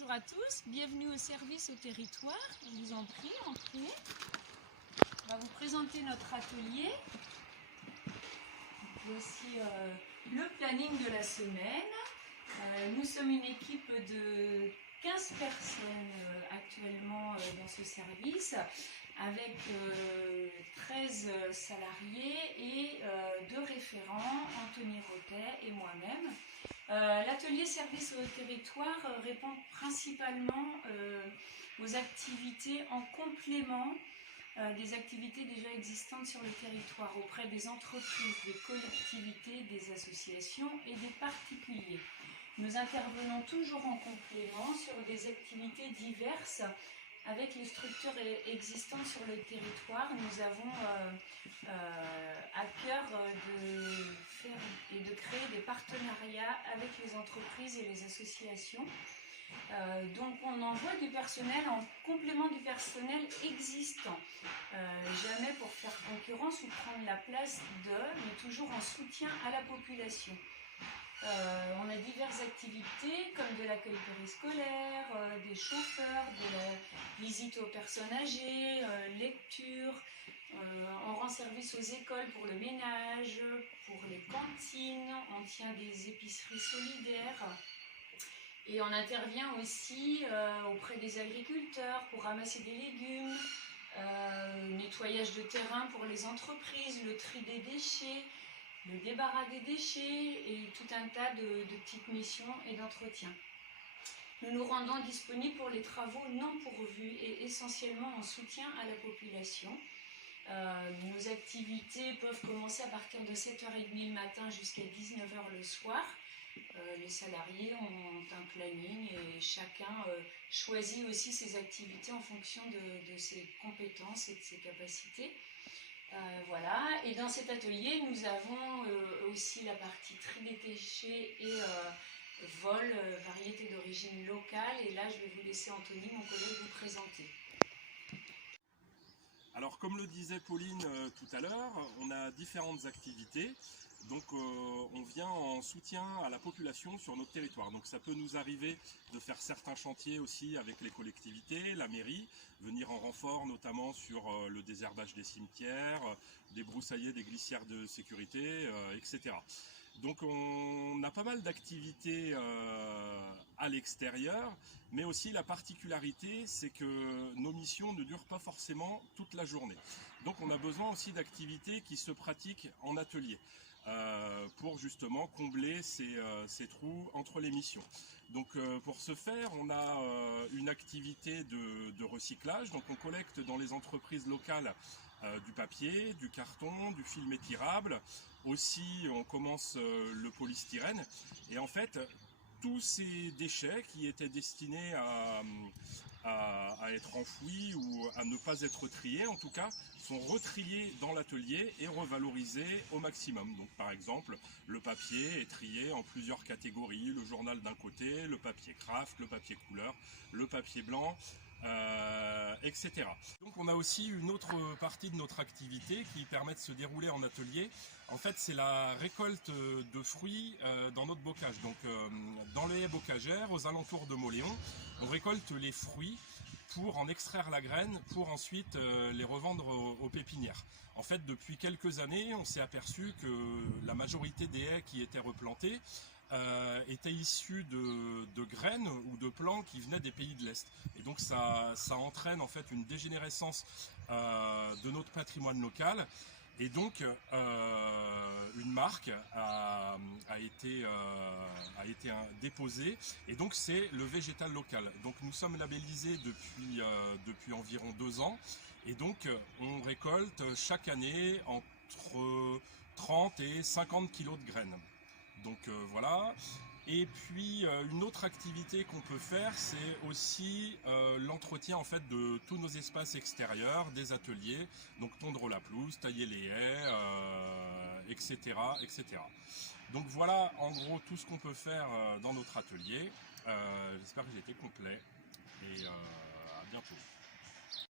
Bonjour à tous, bienvenue au service au territoire. Je vous en prie, entrez. On va vous présenter notre atelier. Voici le planning de la semaine. Nous sommes une équipe de 15 personnes actuellement dans ce service, avec 13 salariés et 2 référents, Anthony Rotet et moi-même. L'atelier service au territoire répond principalement aux activités en complément des activités déjà existantes sur le territoire auprès des entreprises, des collectivités, des associations et des particuliers. Nous intervenons toujours en complément sur des activités diverses avec les structures existantes sur le territoire. Nous avons à cœur de faire et de créer des partenariats avec les entreprises et les associations. Donc on envoie du personnel en complément du personnel existant, jamais pour faire concurrence ou prendre la place de, mais toujours en soutien à la population. On a diverses activités comme de l'accueil périscolaire, des chauffeurs, de la visite aux personnes âgées, lecture. On rend service aux écoles pour le ménage, pour les cantines, on tient des épiceries solidaires. Et on intervient aussi auprès des agriculteurs pour ramasser des légumes, nettoyage de terrain pour les entreprises, le tri des déchets, le débarras des déchets et tout un tas de petites missions et d'entretien. Nous nous rendons disponibles pour les travaux non pourvus et essentiellement en soutien à la population. Nos activités peuvent commencer à partir de 7h30 le matin jusqu'à 19h le soir. Les salariés ont un planning et chacun choisit aussi ses activités en fonction de ses compétences et de ses capacités. Voilà. Et dans cet atelier, nous avons aussi la partie tri des déchets et vol, variété d'origine locale. Et là, je vais vous laisser Anthony, mon collègue, vous présenter. Alors, comme le disait Pauline tout à l'heure, on a différentes activités. Donc on vient en soutien à la population sur notre territoire. Donc ça peut nous arriver de faire certains chantiers aussi avec les collectivités, la mairie, venir en renfort notamment sur le désherbage des cimetières, débroussailler des glissières de sécurité, etc. Donc on a pas mal d'activités à l'extérieur, mais aussi la particularité, c'est que nos missions ne durent pas forcément toute la journée. Donc on a besoin aussi d'activités qui se pratiquent en atelier. Pour justement combler ces trous entre les missions. Donc pour ce faire, on a une activité de recyclage. Donc on collecte dans les entreprises locales du papier, du carton, du film étirable. Aussi on commence le polystyrène. Et en fait, tous ces déchets qui étaient destinés à être enfouis ou à ne pas être triés, en tout cas, sont retriés dans l'atelier et revalorisés au maximum. Donc par exemple, le papier est trié en plusieurs catégories, le journal d'un côté, le papier craft, le papier couleur, le papier blanc, etc. Donc on a aussi une autre partie de notre activité qui permet de se dérouler en atelier. En fait, c'est la récolte de fruits dans notre bocage. Donc dans les haies bocagères, aux alentours de Mauléon, on récolte les fruits pour en extraire la graine, pour ensuite les revendre aux pépinières. En fait, depuis quelques années, on s'est aperçu que la majorité des haies qui étaient replantées étaient issues de graines ou de plants qui venaient des pays de l'Est. Et donc ça entraîne en fait une dégénérescence de notre patrimoine local. Et donc une marque a été déposée, et donc c'est le végétal local. Donc nous sommes labellisés depuis environ 2 ans, et donc on récolte chaque année entre 30 et 50 kg de graines. Donc voilà. Et puis une autre activité qu'on peut faire, c'est aussi l'entretien en fait de tous nos espaces extérieurs, des ateliers, donc tondre la pelouse, tailler les haies, etc., etc. Donc voilà en gros tout ce qu'on peut faire dans notre atelier. J'espère que j'ai été complet et à bientôt.